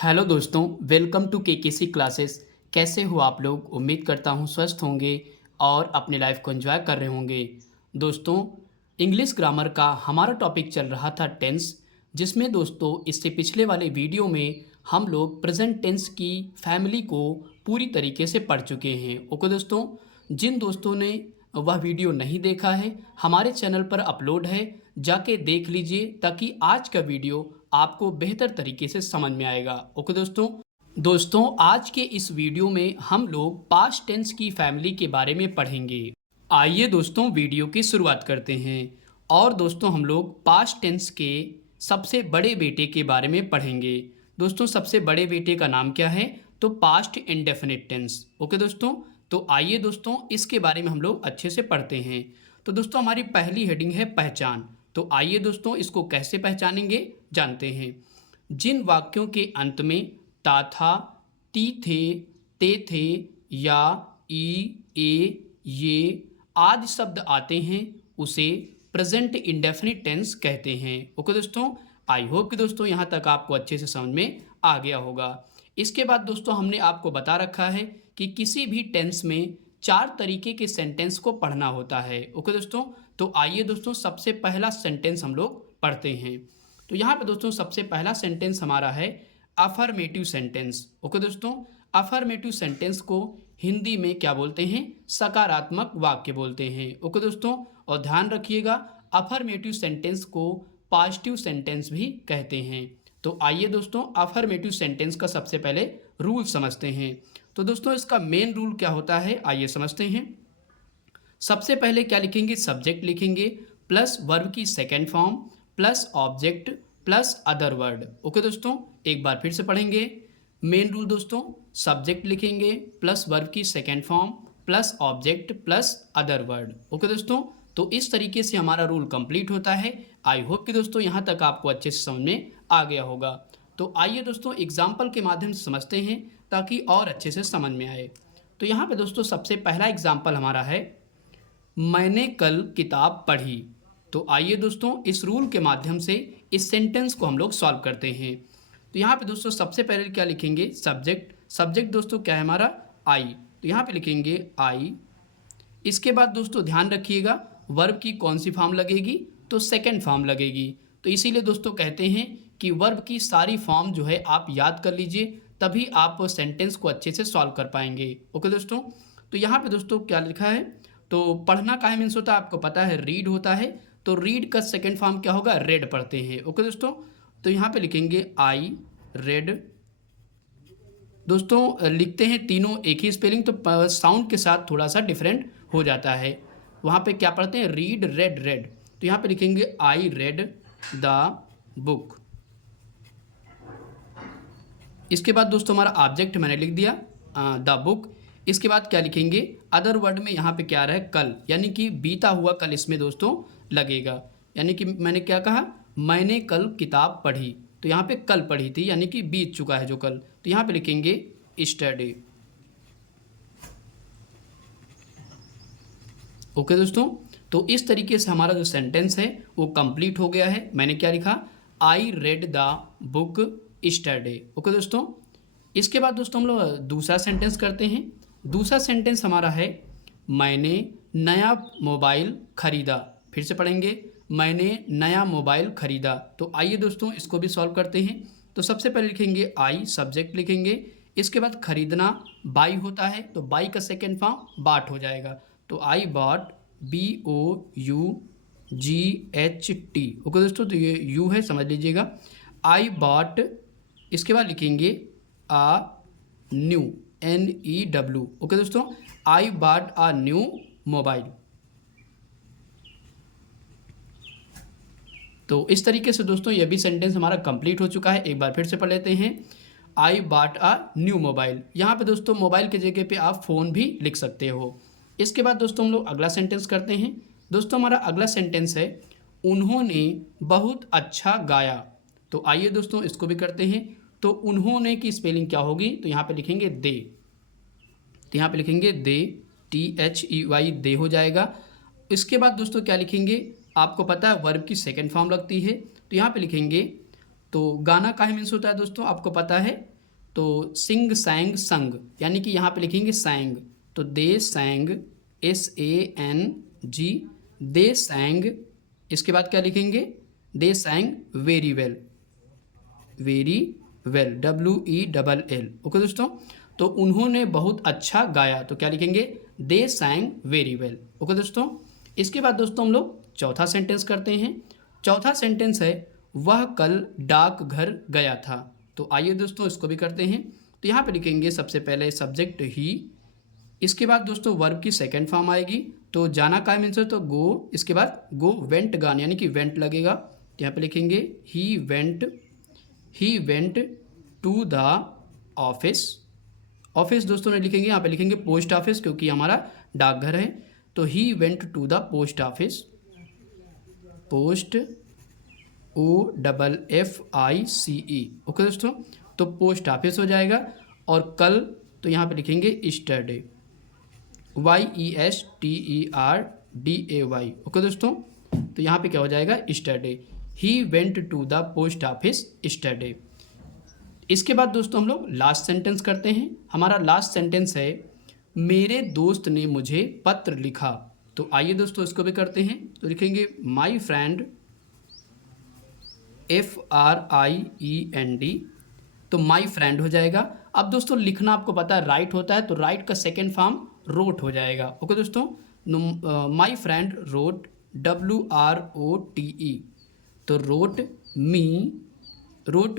Hello दोस्तों, welcome to KKC classes. कैसे हो आप लोग? उम्मीद करता हूँ स्वस्थ होंगे और अपनी लाइफ को एंजॉय कर रहे होंगे। दोस्तों, इंग्लिश ग्रामर का हमारा टॉपिक चल रहा था टेंस, जिसमें दोस्तों इससे पिछले वाले वीडियो में हम लोग प्रेजेंट टेंस की फैमिली को पूरी तरीके से पढ़ चुके हैं। ओके दोस्तों, जिन दोस्तों ने वह वीडियो नहीं देखा है, हमारे चैनल पर अपलोड है, जाके देख लीजिए ताकि आज का वीडियो आपको बेहतर तरीके से समझ में आएगा। ओके दोस्तों आज के इस वीडियो में हम लोग पास्ट टेंस की फैमिली के बारे में पढ़ेंगे। आइए दोस्तों वीडियो की शुरुआत करते हैं। और दोस्तों हम लोग पास्ट टेंस के सबसे बड़े बेटे के बारे में पढ़ेंगे। दोस्तों सबसे बड़े बेटे का नाम क्या है? तो पास्ट इंडेफिनिट टेंस। ओके दोस्तों, तो आइए दोस्तों इसके बारे में हम लोग अच्छे से पढ़ते हैं। तो दोस्तों हमारी पहली हेडिंग है पहचान। तो आइए दोस्तों इसको कैसे पहचानेंगे जानते हैं। जिन वाक्यों के अंत में ता था, ती थे, ते थे या ई, ए, ये आदि शब्द आते हैं उसे प्रेजेंट इंडेफिनिट टेंस कहते हैं। ओके दोस्तों, आई होप कि दोस्तों यहाँ तक आपको अच्छे से समझ में आ गया होगा। इसके बाद दोस्तों हमने आपको बता रखा है कि किसी भी टेंस में 4 तरीके के सेंटेंस को पढ़ना होता है। ओके दोस्तों, तो आइए दोस्तों सबसे पहला सेंटेंस हम लोग पढ़ते हैं। तो यहाँ पे दोस्तों सबसे पहला सेंटेंस हमारा है अफर्मेटिव सेंटेंस। ओके दोस्तों, अफर्मेटिव सेंटेंस को हिंदी में क्या बोलते हैं? सकारात्मक वाक्य बोलते हैं। ओके दोस्तों, और ध्यान रखिएगा अफर्मेटिव सेंटेंस को पॉजिटिव सेंटेंस भी कहते हैं। तो आइए दोस्तों अफर्मेटिव सेंटेंस का सबसे पहले रूल समझते हैं। तो दोस्तों इसका मेन रूल क्या होता है, आइए समझते हैं। सबसे पहले क्या लिखेंगे? सब्जेक्ट लिखेंगे प्लस वर्ब की second form plus object plus other word. Okay दोस्तों, एक बार फिर से पढ़ेंगे। मेन रूल दोस्तों, सब्जेक्ट लिखेंगे प्लस वर्ब की second form plus object plus other word. Okay दोस्तों, तो इस तरीके से हमारा रूल कंप्लीट होता है। आई होप कि दोस्तों यहाँ तक आपको अच्छे से समझ में आ गया होगा। तो आइए दोस्तों एग्जाम्पल के माध्यम से समझते हैं ताकि और अच्छे से समझ में आए। तो यहाँ पे दोस्तों सबसे पहला एग्जाम्पल हमारा है मैंने कल किताब पढ़ी। तो आइए दोस्तों इस रूल के माध्यम से इस सेंटेंस को हम लोग सॉल्व करते हैं। तो यहाँ पे दोस्तों सबसे पहले क्या लिखेंगे? सब्जेक्ट। सब्जेक्ट दोस्तों क्या है हमारा? आई। तो यहाँ पे लिखेंगे आई। इसके बाद दोस्तों ध्यान रखिएगा वर्ब की कौन सी फॉर्म लगेगी? तो सेकंड फॉर्म लगेगी। तो इसीलिए दोस्तों कहते हैं कि वर्ब की सारी फॉर्म जो है आप याद कर लीजिए, तभी आप सेंटेंस को अच्छे से सॉल्व कर पाएंगे। ओके दोस्तों, तो यहाँ पे दोस्तों क्या लिखा है? तो पढ़ना का मीन्स होता है, आपको पता है रीड होता है। तो रीड का सेकंड फॉर्म क्या होगा? रेड पढ़ते हैं। ओके दोस्तों, तो यहाँ पे लिखेंगे आई रेड। दोस्तों लिखते हैं तीनों एक ही स्पेलिंग, तो साउंड के साथ थोड़ा सा डिफरेंट हो जाता है। वहाँ पे क्या पढ़ते हैं? Read red red. तो यहाँ पे लिखेंगे आई रेड द बुक। इसके बाद दोस्तों हमारा ऑब्जेक्ट मैंने लिख दिया द बुक। इसके बाद क्या लिखेंगे? अदर वर्ड में यहाँ पे क्या आ रहा है? कल, यानी कि बीता हुआ कल इसमें दोस्तों लगेगा। यानी कि मैंने क्या कहा? मैंने कल किताब पढ़ी। तो यहाँ पे कल पढ़ी थी, यानी कि बीत चुका है जो कल। तो यहाँ पे लिखेंगे स्टडी। ओके दोस्तों, तो इस तरीके से हमारा जो सेंटेंस है वो कंप्लीट हो गया है। मैंने क्या लिखा? I read the book study. Okay दोस्तों, इसके बाद दोस्तों हम लोग दूसरा सेंटेंस करते हैं। दूसरा सेंटेंस हमारा है मैंने नया मोबाइल खरीदा। फिर से पढ़ेंगे, मैंने नया मोबाइल खरीदा। तो आइए दोस्तों इसको भी सॉल्व करते हैं। तो सबसे पहले लिखेंगे आई, सब्जेक्ट लिखेंगे। इसके बाद खरीदना बाई होता है, तो बाई का सेकेंड फॉर्म बाट हो जाएगा। तो आई बॉट, BOUGHT। ओके दोस्तों, तो ये यू है, समझ लीजिएगा। आई बॉट, इसके बाद लिखेंगे न्यू, NEW। ओके दोस्तों, I bought a new mobile. तो इस तरीके से दोस्तों ये भी सेंटेंस हमारा कंप्लीट हो चुका है। एक बार फिर से पढ़ लेते हैं। I bought a new mobile. यहाँ पे दोस्तों मोबाइल की जगह पे आप फ़ोन भी लिख सकते हो। इसके बाद दोस्तों हम लोग अगला सेंटेंस करते हैं। दोस्तों हमारा अगला सेंटेंस है उन्होंने बहुत अच्छा गाया। तो आइए दोस्तों इसको भी करते हैं। तो उन्होंने की स्पेलिंग क्या होगी? तो यहाँ पे लिखेंगे दे। तो यहाँ पे लिखेंगे दे, THEY, दे हो जाएगा। इसके बाद दोस्तों क्या लिखेंगे? आपको पता है वर्ब की सेकंड फॉर्म लगती है। तो यहाँ पे लिखेंगे तो गाना का ही मीन्स होता है दोस्तों, आपको पता है। तो सिंग, सैंग, संग, यानी कि यहाँ पे लिखेंगे सैंग, तो दे सैंग, SANG, दे सैंग। इसके बाद क्या लिखेंगे, they sang very well, very well, WELL। Okay दोस्तों, तो उन्होंने बहुत अच्छा गाया, तो क्या लिखेंगे, they sang very well. Okay दोस्तों, इसके बाद दोस्तों हम लोग चौथा सेंटेंस करते हैं। चौथा सेंटेंस है, वह कल डाक घर गया था। तो आइए दोस्तों इसको भी करते हैं। तो यहाँ पे लिखेंगे सबसे पहले सब्जेक्ट ही, इसके बाद दोस्तों वर्ब की सेकेंड फॉर्म आएगी। तो जाना का मीन्स है तो गो, इसके बाद गो वेंट गान, यानी कि वेंट लगेगा। तो यहाँ पे लिखेंगे he went to the office. Office दोस्तों नहीं लिखेंगे, यहाँ पे लिखेंगे पोस्ट ऑफिस, क्योंकि हमारा डाकघर है। तो he went to the post office, post OFFICE। Okay दोस्तों, तो पोस्ट ऑफिस हो जाएगा। और कल, तो यहाँ पे लिखेंगे ईस्टरडे, YESTERDAY। ओके दोस्तों, तो यहाँ पे क्या हो जाएगा, yesterday. He went to the post office yesterday. इसके बाद दोस्तों हम लोग लास्ट सेंटेंस करते हैं। हमारा लास्ट सेंटेंस है, मेरे दोस्त ने मुझे पत्र लिखा। तो आइए दोस्तों इसको भी करते हैं। तो लिखेंगे माई फ्रेंड, FRIEND, तो माई फ्रेंड हो जाएगा। अब दोस्तों लिखना आपको पता है राइट होता है, तो राइट का सेकेंड फॉर्म रोट हो जाएगा। ओके दोस्तों, माई फ्रेंड रोट, WROTE, तो wrote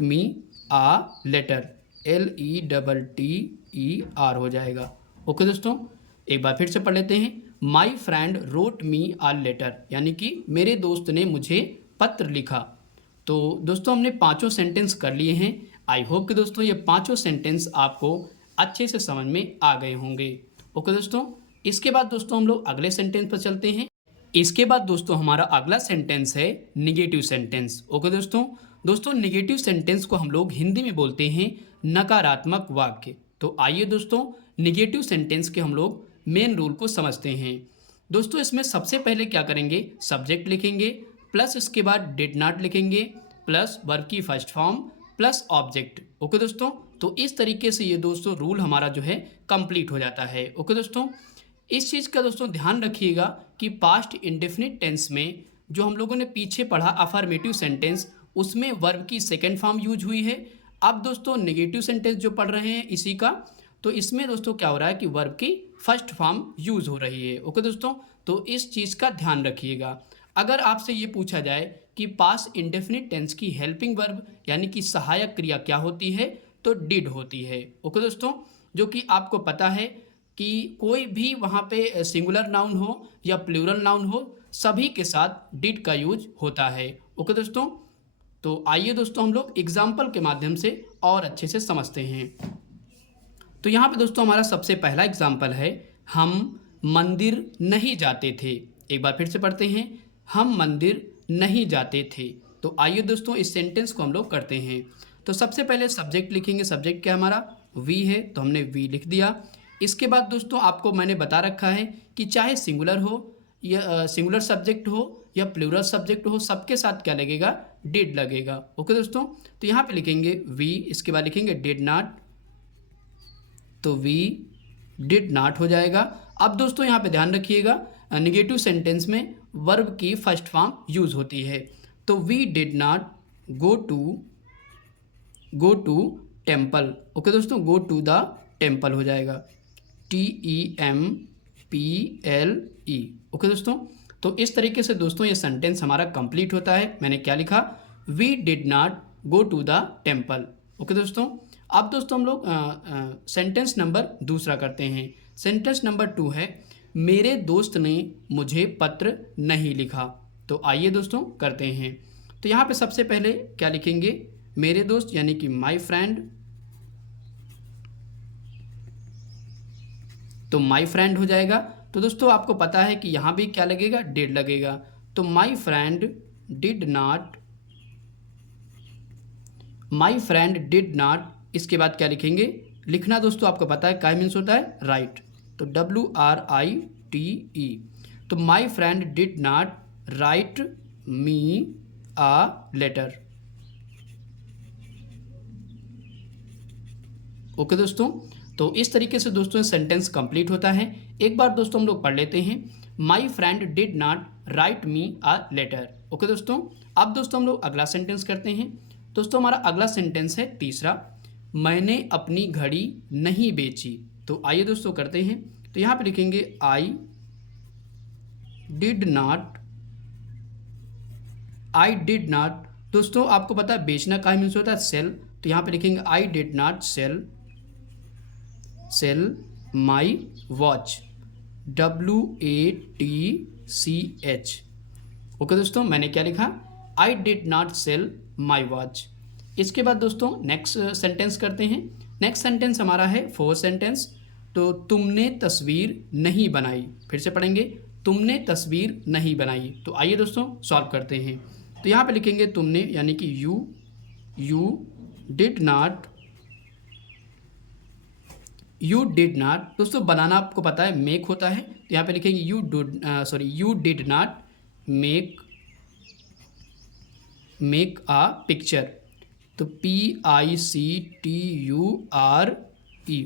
me a letter, LETTER हो जाएगा। ओके दोस्तों, एक बार फिर से पढ़ लेते हैं। My friend wrote me a letter, यानी कि मेरे दोस्त ने मुझे पत्र लिखा। तो दोस्तों हमने पांचों सेंटेंस कर लिए हैं। आई होप कि दोस्तों ये पांचों सेंटेंस आपको अच्छे से समझ में आ गए होंगे। ओके दोस्तों, इसके बाद दोस्तों हम लोग अगले सेंटेंस पर चलते हैं। इसके बाद दोस्तों हमारा अगला सेंटेंस है निगेटिव सेंटेंस। ओके दोस्तों निगेटिव सेंटेंस को हम लोग हिंदी में बोलते हैं नकारात्मक वाक्य। तो आइए दोस्तों निगेटिव सेंटेंस के हम लोग मेन रूल को समझते हैं। दोस्तों इसमें सबसे पहले क्या करेंगे, सब्जेक्ट लिखेंगे, प्लस इसके बाद डिड नॉट लिखेंगे, प्लस वर्ब की first form, plus object. Okay दोस्तों, तो इस तरीके से ये दोस्तों रूल हमारा जो है कंप्लीट हो जाता है। ओके दोस्तों, इस चीज़ का दोस्तों ध्यान रखिएगा कि पास्ट इंडेफिनिट टेंस में जो हम लोगों ने पीछे पढ़ा अफर्मेटिव सेंटेंस, उसमें वर्ब की सेकेंड फॉर्म यूज हुई है। अब दोस्तों नेगेटिव सेंटेंस जो पढ़ रहे हैं इसी का, तो इसमें दोस्तों क्या हो रहा है कि वर्ब की फर्स्ट फॉर्म यूज हो रही है। ओके दोस्तों, तो इस चीज़ का ध्यान रखिएगा। अगर आपसे ये पूछा जाए कि पास्ट इंडेफिनिट टेंस की हेल्पिंग वर्ब यानी कि सहायक क्रिया क्या होती है, तो डिड होती है। ओके दोस्तों, जो कि आपको पता है कि कोई भी वहाँ पे सिंगुलर नाउन हो या प्लूरल नाउन हो, सभी के साथ डिड का यूज होता है। ओके दोस्तों, तो आइए दोस्तों हम लोग एग्जाम्पल के माध्यम से और अच्छे से समझते हैं। तो यहाँ पे दोस्तों हमारा सबसे पहला एग्जाम्पल है, हम मंदिर नहीं जाते थे। एक बार फिर से पढ़ते हैं, हम मंदिर नहीं जाते थे। तो आइए दोस्तों इस सेंटेंस को हम लोग करते हैं। तो सबसे पहले सब्जेक्ट लिखेंगे, सब्जेक्ट क्या हमारा वी है, तो हमने वी लिख दिया। इसके बाद दोस्तों आपको मैंने बता रखा है कि चाहे सिंगुलर हो या सिंगुलर सब्जेक्ट हो या प्लूरल सब्जेक्ट हो, सबके साथ क्या लगेगा, डिड लगेगा। ओके दोस्तों, तो यहाँ पे लिखेंगे वी, इसके बाद लिखेंगे डिड नॉट, तो वी डिड नॉट हो जाएगा। अब दोस्तों यहाँ पे ध्यान रखिएगा, नेगेटिव सेंटेंस में वर्ब की फर्स्ट फॉर्म यूज होती है। तो we did not go to temple. Okay दोस्तों, गो टू द टेम्पल हो जाएगा, TEMPLE। ओके दोस्तों, तो इस तरीके से दोस्तों ये सेंटेंस हमारा कंप्लीट होता है। मैंने क्या लिखा, we did not go to the temple. Okay दोस्तों, अब दोस्तों हम लोग सेंटेंस नंबर दूसरा करते हैं। सेंटेंस नंबर 2 है, मेरे दोस्त ने मुझे पत्र नहीं लिखा। तो आइए दोस्तों करते हैं। तो यहाँ पे सबसे पहले क्या लिखेंगे, मेरे दोस्त यानी कि माई फ्रेंड, तो माई फ्रेंड हो जाएगा। तो दोस्तों आपको पता है कि यहाँ भी क्या लगेगा, डिड लगेगा। तो माई फ्रेंड डिड नॉट, इसके बाद क्या लिखेंगे, लिखना दोस्तों आपको पता है क्या मीन्स होता है, राइट, तो WRITE। तो my friend did not write me a letter. Okay दोस्तों, तो इस तरीके से दोस्तों सेंटेंस कंप्लीट होता है। एक बार दोस्तों हम लोग पढ़ लेते हैं। My friend did not write me a letter. Okay दोस्तों, अब दोस्तों हम लोग अगला सेंटेंस करते हैं। दोस्तों हमारा अगला सेंटेंस है तीसरा, मैंने अपनी घड़ी नहीं बेची। तो आइए दोस्तों करते हैं। तो यहाँ पे लिखेंगे आई डिड नॉट। दोस्तों आपको पता है बेचना का मीन्स होता है सेल, तो यहाँ पे लिखेंगे I did not sell my watch, WATCH। Okay दोस्तों, मैंने क्या लिखा, I did not sell my watch. इसके बाद दोस्तों नेक्स्ट सेंटेंस करते हैं। नेक्स्ट सेंटेंस हमारा है फोर्थ सेंटेंस। तो तुमने तस्वीर नहीं बनाई। फिर से पढ़ेंगे, तुमने तस्वीर नहीं बनाई। तो आइए दोस्तों सॉल्व करते हैं। तो यहाँ पे लिखेंगे तुमने यानी कि यू डिड नॉट। दोस्तों बनाना आपको पता है मेक होता है, तो यहाँ पे लिखेंगे you did not make a picture. तो PICTURE।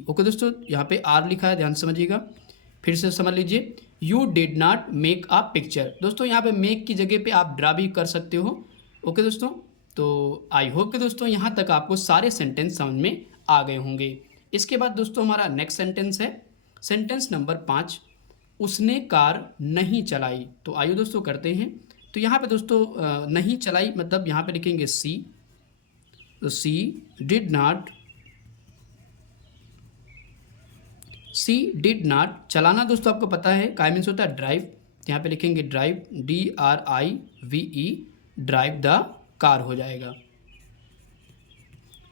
ओके दोस्तों, यहाँ पे आर लिखा है, ध्यान से समझिएगा। फिर से समझ लीजिए, you did not make a picture. दोस्तों यहाँ पे मेक की जगह पे आप ड्रा भी कर सकते हो। ओके दोस्तों, तो आई होप कि दोस्तों यहाँ तक आपको सारे सेंटेंस समझ में आ गए होंगे। इसके बाद दोस्तों हमारा नेक्स्ट सेंटेंस है सेंटेंस नंबर 5, उसने कार नहीं चलाई। तो आइए दोस्तों करते हैं। तो यहाँ पे दोस्तों नहीं चलाई मतलब यहाँ पे लिखेंगे सी। तो सी डिड नॉट। चलाना दोस्तों आपको पता है काय मीन्स होता है ड्राइव, तो यहाँ पे लिखेंगे drive, DRIVE, drive the car हो जाएगा।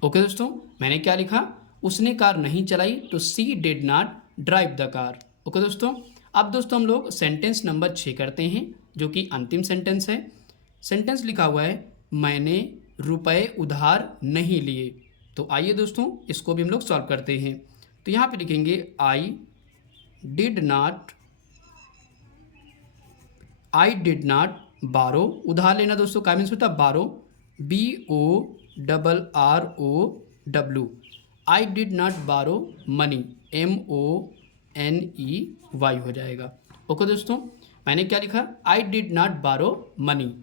ओके दोस्तों, मैंने क्या लिखा, उसने कार नहीं चलाई, तो she did not drive the car. Okay दोस्तों, अब दोस्तों हम लोग सेंटेंस नंबर 6 करते हैं, जो कि अंतिम सेंटेंस है। सेंटेंस लिखा हुआ है, मैंने रुपए उधार नहीं लिए। तो आइए दोस्तों इसको भी हम लोग सॉल्व करते हैं। तो यहाँ पे लिखेंगे आई डिड नॉट बारो। उधार लेना दोस्तों क्या मीन्स होता है बारो, BORROW। आई डिड नॉट बारो मनी, MONEY हो जाएगा। ओके दोस्तों, मैंने क्या लिखा, आई डिड नॉट बारो मनी।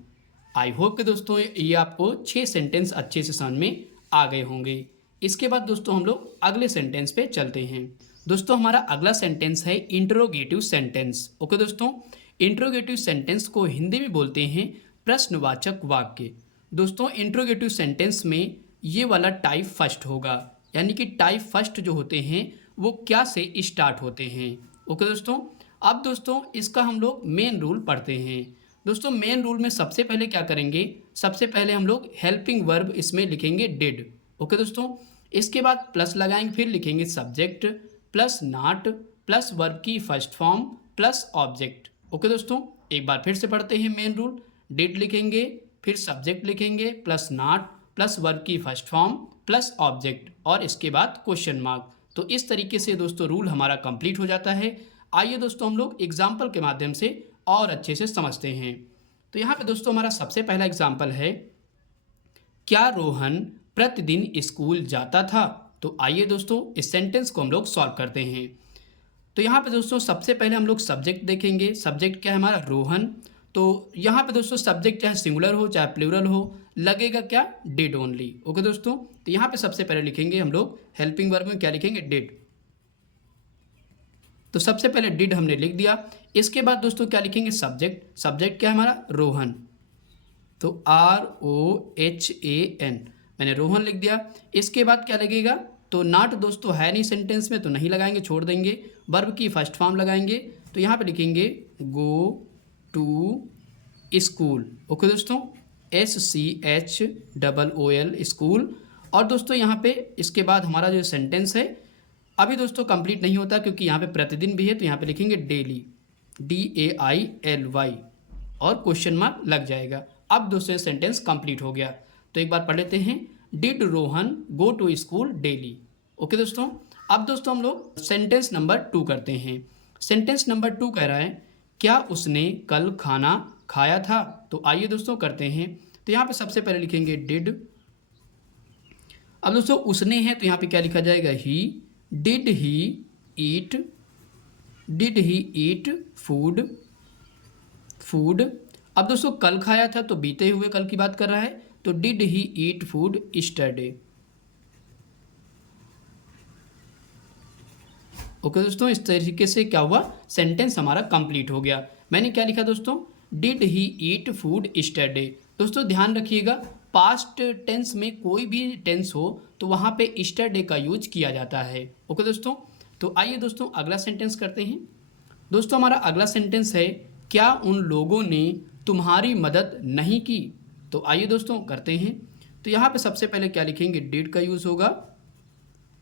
आई होप कि दोस्तों ये आपको 6 सेंटेंस अच्छे से समझ में आ गए होंगे। इसके बाद दोस्तों हम लोग अगले सेंटेंस पे चलते हैं। दोस्तों हमारा अगला सेंटेंस है इंट्रोगेटिव सेंटेंस। ओके दोस्तों, इंट्रोगेटिव सेंटेंस को हिंदी में बोलते हैं प्रश्नवाचक वाक्य। दोस्तों इंट्रोगेटिव सेंटेंस में ये वाला टाइप फर्स्ट होगा, यानी कि टाइप फर्स्ट जो होते हैं वो क्या से स्टार्ट होते हैं। ओके दोस्तों, अब दोस्तों इसका हम लोग मेन रूल पढ़ते हैं। दोस्तों मेन रूल में सबसे पहले क्या करेंगे, सबसे पहले हम लोग हेल्पिंग वर्ब इसमें लिखेंगे डिड। ओके दोस्तों, इसके बाद प्लस लगाएंगे, फिर लिखेंगे subject plus not plus verb की first form plus object. Okay दोस्तों, एक बार फिर से पढ़ते हैं मेन रूल। डिड लिखेंगे, फिर सब्जेक्ट लिखेंगे प्लस नॉट प्लस वर्ब की फर्स्ट फॉर्म प्लस ऑब्जेक्ट और इसके बाद क्वेश्चन मार्क। तो इस तरीके से दोस्तों रूल हमारा कंप्लीट हो जाता है। आइए दोस्तों हम लोग एग्जाम्पल के माध्यम से और अच्छे से समझते हैं। तो यहाँ पे दोस्तों हमारा सबसे पहला एग्जाम्पल है, क्या रोहन प्रतिदिन स्कूल जाता था। तो आइए दोस्तों इस सेंटेंस को हम लोग सॉल्व करते हैं। तो यहाँ पे दोस्तों सबसे पहले हम लोग सब्जेक्ट देखेंगे। सब्जेक्ट क्या है हमारा, रोहन। तो यहाँ पे दोस्तों सब्जेक्ट चाहे सिंगुलर हो चाहे प्लूरल हो, लगेगा क्या, डिड ओनली। ओके दोस्तों, तो यहाँ पे सबसे पहले लिखेंगे हम लोग हेल्पिंग वर्ब में क्या लिखेंगे, डिड। तो सबसे पहले डिड हमने लिख दिया। इसके बाद दोस्तों क्या लिखेंगे, सब्जेक्ट। सब्जेक्ट क्या है हमारा, रोहन। तो ROHAN, मैंने रोहन लिख दिया। इसके बाद क्या लगेगा, तो नॉट दोस्तों है नहीं सेंटेंस में तो नहीं लगाएंगे, छोड़ देंगे। वर्ब की फर्स्ट फॉर्म लगाएंगे, तो यहाँ पे लिखेंगे गो टू स्कूल। ओके दोस्तों, SCHOOL स्कूल। और दोस्तों यहाँ पे इसके बाद हमारा जो सेंटेंस है अभी दोस्तों कंप्लीट नहीं होता, क्योंकि यहाँ पे प्रतिदिन भी है, तो यहाँ पे लिखेंगे डेली, DAILY और क्वेश्चन मार्क लग जाएगा। अब दोस्तों सेंटेंस कंप्लीट हो गया। तो एक बार पढ़ लेते हैं, did Rohan go to school daily. Okay दोस्तों, अब दोस्तों हम लोग सेंटेंस नंबर 2 करते हैं। सेंटेंस नंबर 2 कह रहा है, क्या उसने कल खाना खाया था। तो आइए दोस्तों करते हैं। तो यहाँ पे सबसे पहले लिखेंगे डिड अब दोस्तों उसने है तो यहाँ पे क्या लिखा जाएगा, he. Did he eat, did he eat food, food. अब दोस्तों कल खाया था तो बीते हुए कल की बात कर रहा है, तो did he eat food yesterday. Okay दोस्तों, इस तरीके से क्या हुआ, सेंटेंस हमारा कंप्लीट हो गया। मैंने क्या लिखा दोस्तों, did he eat food yesterday. दोस्तों ध्यान रखिएगा, पास्ट टेंस में कोई भी टेंस हो तो वहाँ पे यस्टरडे का यूज किया जाता है। ओके दोस्तों, तो आइए दोस्तों अगला सेंटेंस करते हैं। दोस्तों हमारा अगला सेंटेंस है, क्या उन लोगों ने तुम्हारी मदद नहीं की। तो आइए दोस्तों करते हैं। तो यहाँ पे सबसे पहले क्या लिखेंगे, डिड का यूज़ होगा,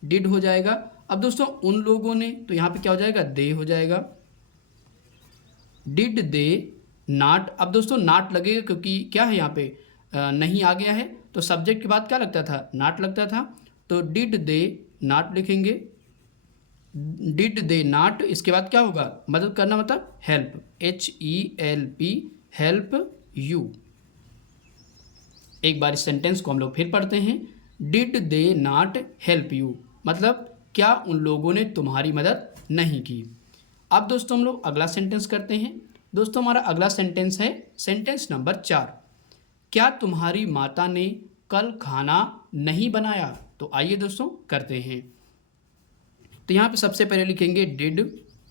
डिड हो जाएगा। अब दोस्तों उन लोगों ने, तो यहाँ पे क्या हो जाएगा, दे हो जाएगा। डिड दे नाट। अब दोस्तों नाट लगेगा क्योंकि क्या है यहाँ पे नहीं आ गया है, तो सब्जेक्ट के बाद क्या लगता था, नाट लगता था। तो डिड दे नाट लिखेंगे, डिड दे नाट। इसके बाद क्या होगा, मदद करना मतलब हेल्प, HELP, हेल्प यू। एक बार इस सेंटेंस को हम लोग फिर पढ़ते हैं, did they not help you, मतलब क्या उन लोगों ने तुम्हारी मदद नहीं की। अब दोस्तों हम लोग अगला सेंटेंस करते हैं। दोस्तों हमारा अगला सेंटेंस है सेंटेंस नंबर 4, क्या तुम्हारी माता ने कल खाना नहीं बनाया। तो आइए दोस्तों करते हैं। तो यहाँ पे सबसे पहले लिखेंगे डिड,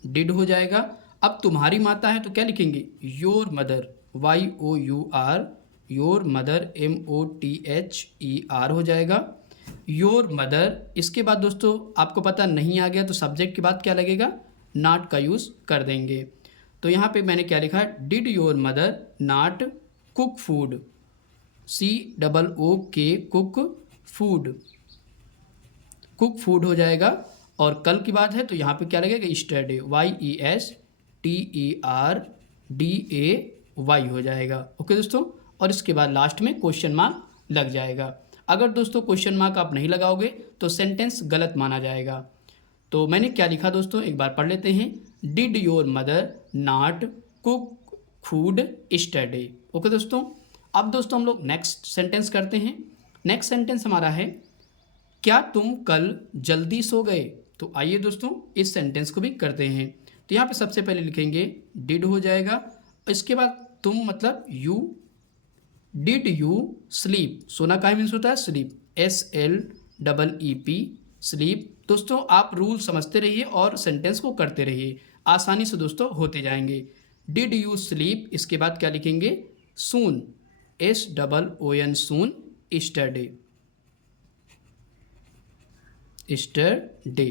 डिड हो जाएगा। अब तुम्हारी माता है तो क्या लिखेंगे, your mother, YOUR, your mother, MOTHER हो जाएगा, योर मदर। इसके बाद दोस्तों आपको पता नहीं आ गया तो सब्जेक्ट के बाद क्या लगेगा, नॉट का यूज़ कर देंगे। तो यहाँ पे मैंने क्या लिखा है, did your mother not cook food, COOK, cook food, cook food हो जाएगा। और कल की बात है तो यहाँ पे क्या लगेगा, यस्टरडे, YESTERDAY हो जाएगा। ओके दोस्तों, और इसके बाद लास्ट में क्वेश्चन मार्क लग जाएगा। अगर दोस्तों क्वेश्चन मार्क आप नहीं लगाओगे तो सेंटेंस गलत माना जाएगा। तो मैंने क्या लिखा दोस्तों, एक बार पढ़ लेते हैं, did your mother not cook food yesterday. Okay दोस्तों, अब दोस्तों हम लोग नेक्स्ट सेंटेंस करते हैं। नेक्स्ट सेंटेंस हमारा है, क्या तुम कल जल्दी सो गए। तो आइए दोस्तों इस सेंटेंस को भी करते हैं। तो यहाँ पे सबसे पहले लिखेंगे डिड हो जाएगा, इसके बाद तुम मतलब यू, डिड यू स्लीप, सोना का मीन्स होता है स्लीप, SLEEP, स्लीप। दोस्तों आप रूल समझते रहिए और सेंटेंस को करते रहिए, आसानी से दोस्तों होते जाएंगे। डिड यू स्लीप, इसके बाद क्या लिखेंगे, सून, SOON, सून, यस्टरडे, यस्टरडे।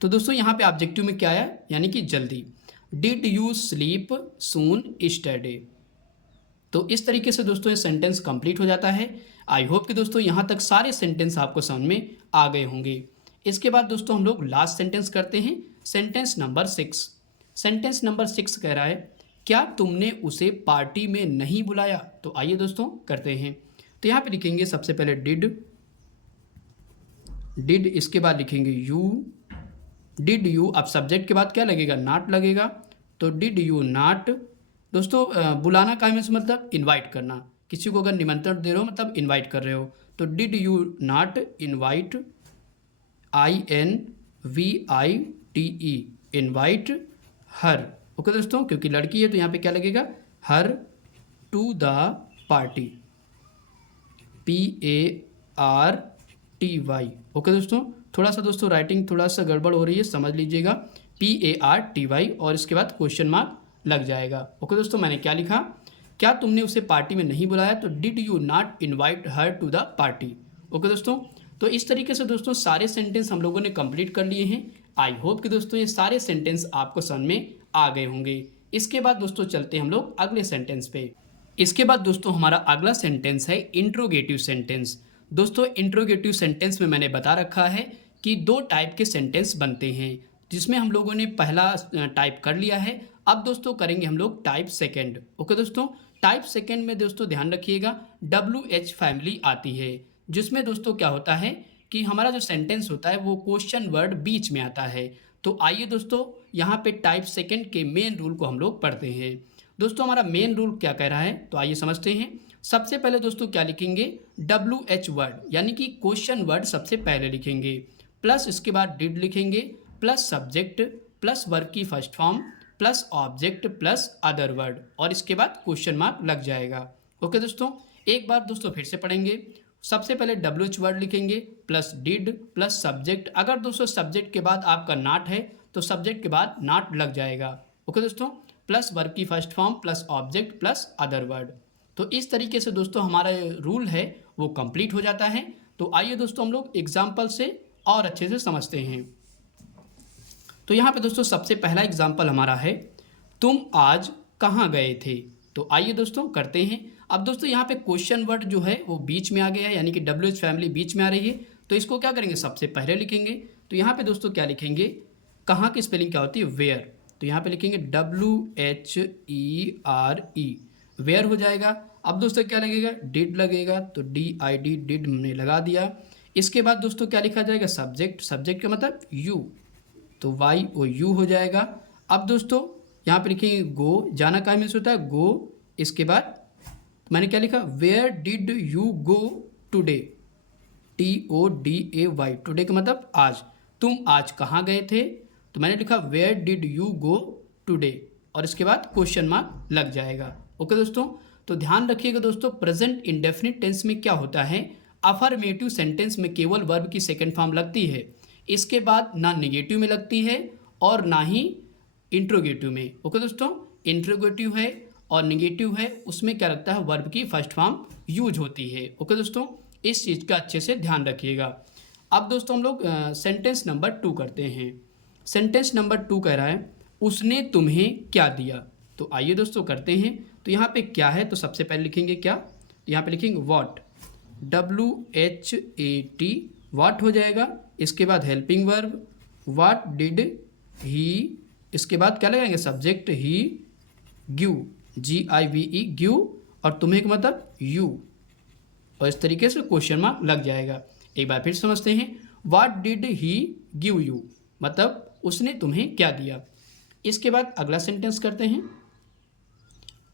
तो दोस्तों यहाँ पे ऑब्जेक्टिव में क्या आया, यानी कि जल्दी, did you sleep soon yesterday. तो इस तरीके से दोस्तों ये सेंटेंस कंप्लीट हो जाता है। आई होप कि दोस्तों यहाँ तक सारे सेंटेंस आपको समझ में आ गए होंगे। इसके बाद दोस्तों हम लोग लास्ट सेंटेंस करते हैं, सेंटेंस नंबर 6। सेंटेंस नंबर 6 कह रहा है, क्या तुमने उसे पार्टी में नहीं बुलाया। तो आइए दोस्तों करते हैं। तो यहाँ पे लिखेंगे सबसे पहले डिड, डिड, इसके बाद लिखेंगे यू, डिड यू। अब सब्जेक्ट के बाद क्या लगेगा, नॉट लगेगा, तो डिड यू नॉट। दोस्तों बुलाना का मीन्स मतलब इनवाइट करना, किसी को अगर निमंत्रण दे रहे हो मतलब इनवाइट कर रहे हो, तो did you not invite, INVITE, invite her. Okay दोस्तों, क्योंकि लड़की है तो यहाँ पे क्या लगेगा, her to the party, PARTY। Okay दोस्तों, थोड़ा सा दोस्तों राइटिंग थोड़ा सा गड़बड़ हो रही है, समझ लीजिएगा, PARTY, और इसके बाद क्वेश्चन मार्क लग जाएगा। ओके दोस्तों, मैंने क्या लिखा, क्या तुमने उसे पार्टी में नहीं बुलाया, तो did you not invite her to the party. Okay दोस्तों, तो इस तरीके से दोस्तों सारे सेंटेंस हम लोगों ने कंप्लीट कर लिए हैं। आई होप कि दोस्तों ये सारे सेंटेंस आपको समझ में आ गए होंगे। इसके बाद दोस्तों चलते हैं हम लोग अगले सेंटेंस पे। इसके बाद दोस्तों हमारा अगला सेंटेंस है इंट्रोगेटिव सेंटेंस। दोस्तों इंट्रोगेटिव सेंटेंस में मैंने बता रखा है कि 2 टाइप के सेंटेंस बनते हैं, जिसमें हम लोगों ने पहला टाइप कर लिया है। अब दोस्तों करेंगे हम लोग टाइप सेकंड। ओके दोस्तों, टाइप सेकंड में दोस्तों ध्यान रखिएगा WH फैमिली आती है, जिसमें दोस्तों क्या होता है कि हमारा जो सेंटेंस होता है वो क्वेश्चन वर्ड बीच में आता है। तो आइए दोस्तों यहाँ पे टाइप सेकंड के मेन रूल को हम लोग पढ़ते हैं। दोस्तों हमारा मेन रूल क्या कह रहा है, तो आइए समझते हैं। सबसे पहले दोस्तों क्या लिखेंगे, WH वर्ड यानी कि क्वेश्चन वर्ड सबसे पहले लिखेंगे, प्लस इसके बाद डिड लिखेंगे, प्लस सब्जेक्ट, प्लस वर्ब की first form, plus object, plus other word, और इसके बाद क्वेश्चन मार्क लग जाएगा। ओके दोस्तों, एक बार दोस्तों फिर से पढ़ेंगे। सबसे पहले WH वर्ड लिखेंगे, प्लस डिड, प्लस सब्जेक्ट। अगर दोस्तों सब्जेक्ट के बाद आपका नॉट है तो सब्जेक्ट के बाद नॉट लग जाएगा। ओके दोस्तों, प्लस वर्ब की first form, plus object, plus other word. तो इस तरीके से दोस्तों हमारा रूल है वो कंप्लीट हो जाता है। तो आइए दोस्तों हम लोग एग्जाम्पल से और अच्छे से समझते हैं। तो यहाँ पे दोस्तों सबसे पहला एग्जाम्पल हमारा है, तुम आज कहाँ गए थे। तो आइए दोस्तों करते हैं। अब दोस्तों यहाँ पे क्वेश्चन वर्ड जो है वो बीच में आ गया है, यानी कि WH फैमिली बीच में आ रही है। तो इसको क्या करेंगे, सबसे पहले लिखेंगे। तो यहाँ पे दोस्तों क्या लिखेंगे, कहाँ की स्पेलिंग क्या होती है, वेयर। तो यहाँ पे लिखेंगे WHERE, वेयर हो जाएगा। अब दोस्तों क्या लगेगा, डिड लगेगा, तो DID, डिड हमने लगा दिया। इसके बाद दोस्तों क्या लिखा जाएगा, सब्जेक्ट, सब्जेक्ट का मतलब यू, तो YOU हो जाएगा। अब दोस्तों यहाँ पे लिखेंगे गो, जाना कहाँ मीन्स होता है गो। इसके बाद मैंने क्या लिखा, where did you go today, TODAY, today का मतलब आज, तुम आज कहाँ गए थे। तो मैंने लिखा where did you go today, और इसके बाद क्वेश्चन मार्क लग जाएगा। ओके दोस्तों, तो ध्यान रखिएगा दोस्तों, प्रेजेंट इंडेफिनिट टेंस में क्या होता है, अफर्मेटिव सेंटेंस में केवल वर्ब की सेकंड फॉर्म लगती है। इसके बाद ना नेगेटिव में लगती है और ना ही इंट्रोगेटिव में। ओके दोस्तों, इंट्रोगेटिव है और नेगेटिव है, उसमें क्या लगता है, वर्ब की फर्स्ट फॉर्म यूज होती है। ओके दोस्तों, इस चीज़ का अच्छे से ध्यान रखिएगा। अब दोस्तों हम लोग सेंटेंस नंबर 2 करते हैं। सेंटेंस नंबर 2 कह रहा है, उसने तुम्हें क्या दिया। तो आइए दोस्तों करते हैं। तो यहाँ पे क्या है, तो सबसे पहले लिखेंगे क्या, तो यहाँ पे लिखेंगे व्हाट, WHAT, व्हाट हो जाएगा। इसके बाद helping verb, what did he, इसके बाद क्या लगाएंगे, सब्जेक्ट ही, गिव, GIVE, गिव, और तुम्हें का मतलब यू, और इस तरीके से क्वेश्चन मार्क लग जाएगा। एक बार फिर समझते हैं, what did he give you, मतलब उसने तुम्हें क्या दिया। इसके बाद अगला सेंटेंस करते हैं।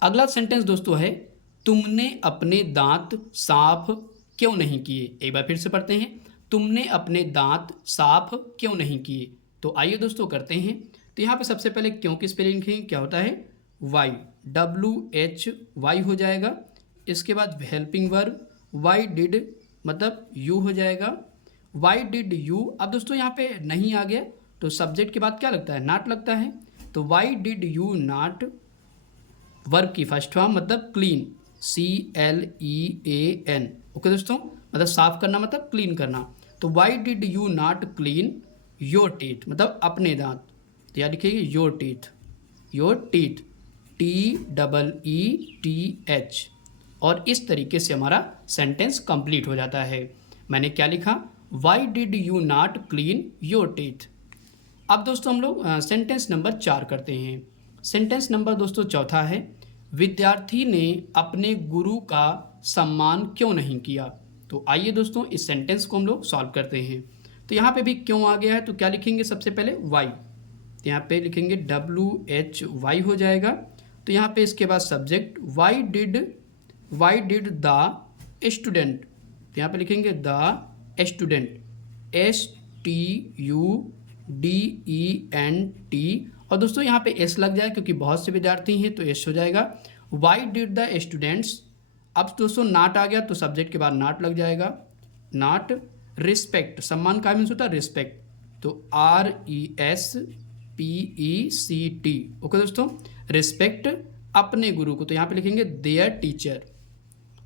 अगला सेंटेंस दोस्तों है, तुमने अपने दांत साफ क्यों नहीं किए। एक बार फिर से पढ़ते हैं, तुमने अपने दांत साफ क्यों नहीं किए। तो आइए दोस्तों करते हैं। तो यहाँ पे सबसे पहले क्यों की स्पेलिंग लिखेंगे, क्या होता है, वाई, WHY हो जाएगा। इसके बाद हेल्पिंग वर्ब, वाई डिड मतलब यू हो जाएगा, वाई डिड यू। अब दोस्तों यहाँ पे नहीं आ गया तो सब्जेक्ट के बाद क्या लगता है, नॉट लगता है। तो why did you not, verb की फर्स्ट फॉर्म मतलब क्लीन, CLEAN। ओके दोस्तों, मतलब साफ करना मतलब क्लीन करना। तो why did you not clean your teeth, मतलब अपने दांत। तो यहाँ लिखिए your teeth, your teeth, TEETH, और इस तरीके से हमारा सेंटेंस कंप्लीट हो जाता है। मैंने क्या लिखा, why did you not clean your teeth. अब दोस्तों हम लोग सेंटेंस नंबर 4 करते हैं। सेंटेंस नंबर दोस्तों चौथा है, विद्यार्थी ने अपने गुरु का सम्मान क्यों नहीं किया। तो आइए दोस्तों इस सेंटेंस को हम लोग सॉल्व करते हैं। तो यहाँ पे भी क्यों आ गया है, तो क्या लिखेंगे, सबसे पहले वाई, तो यहाँ पे लिखेंगे WHY हो जाएगा। तो यहाँ पे इसके बाद subject, why did the student, तो यहाँ पे लिखेंगे द स्टूडेंट, STUDENT, और दोस्तों यहाँ पे एस लग जाए क्योंकि बहुत से विद्यार्थी हैं तो एस हो जाएगा। वाई डिड द स्टूडेंट्स, अब दोस्तों नाट आ गया तो सब्जेक्ट के बाद नाट लग जाएगा, नाट रिस्पेक्ट, सम्मान का मीन्स होता है रिस्पेक्ट, तो RESPECT। ओके दोस्तों, रिस्पेक्ट अपने गुरु को, तो यहाँ पे लिखेंगे देयर टीचर,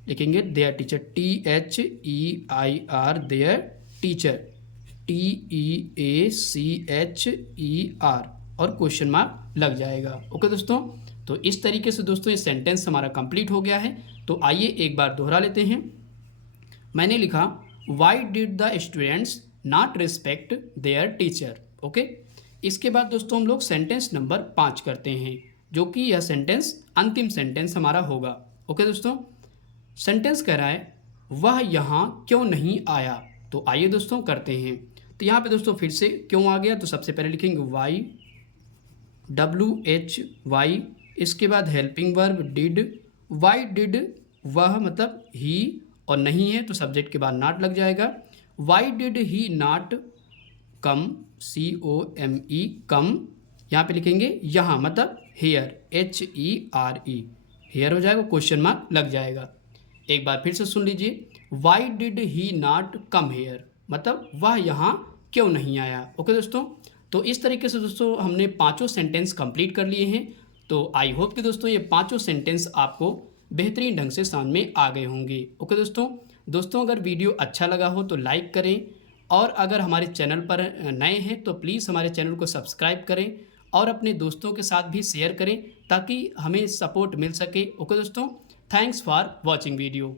लिखेंगे there teacher, THEIR, there teacher, TEACHER, और क्वेश्चन मार्क लग जाएगा। ओके दोस्तों, तो इस तरीके से दोस्तों ये सेंटेंस हमारा कंप्लीट हो गया है। तो आइए एक बार दोहरा लेते हैं। मैंने लिखा, why did the students not respect there teacher. Okay, इसके बाद दोस्तों हम लोग सेंटेंस नंबर 5 करते हैं, जो कि यह सेंटेंस अंतिम सेंटेंस हमारा होगा। ओके दोस्तों, सेंटेंस कह रहा है, वह यहाँ क्यों नहीं आया। तो आइए दोस्तों करते हैं। तो यहाँ पे दोस्तों फिर से क्यों आ गया, तो सबसे पहले लिखेंगे वाई, WHY, इसके बाद helping verb did, why did वह मतलब ही, और नहीं है तो सब्जेक्ट के बाद नॉट लग जाएगा। Why did he not come, COME कम, यहाँ पे लिखेंगे यहाँ मतलब हेयर, HERE, हेयर हो जाएगा, क्वेश्चन मार्क लग जाएगा। एक बार फिर से सुन लीजिए, why did he not come here, मतलब वह यहाँ क्यों नहीं आया। ओके दोस्तों, तो इस तरीके से दोस्तों हमने पांचों सेंटेंस कंप्लीट कर लिए हैं। तो आई होप कि दोस्तों ये पांचों सेंटेंस आपको बेहतरीन ढंग से समझ में आ गए होंगे। ओके दोस्तों अगर वीडियो अच्छा लगा हो तो लाइक करें, और अगर हमारे चैनल पर नए हैं तो प्लीज़ हमारे चैनल को सब्सक्राइब करें और अपने दोस्तों के साथ भी शेयर करें ताकि हमें सपोर्ट मिल सके। ओके दोस्तों, थैंक्स फॉर वॉचिंग वीडियो।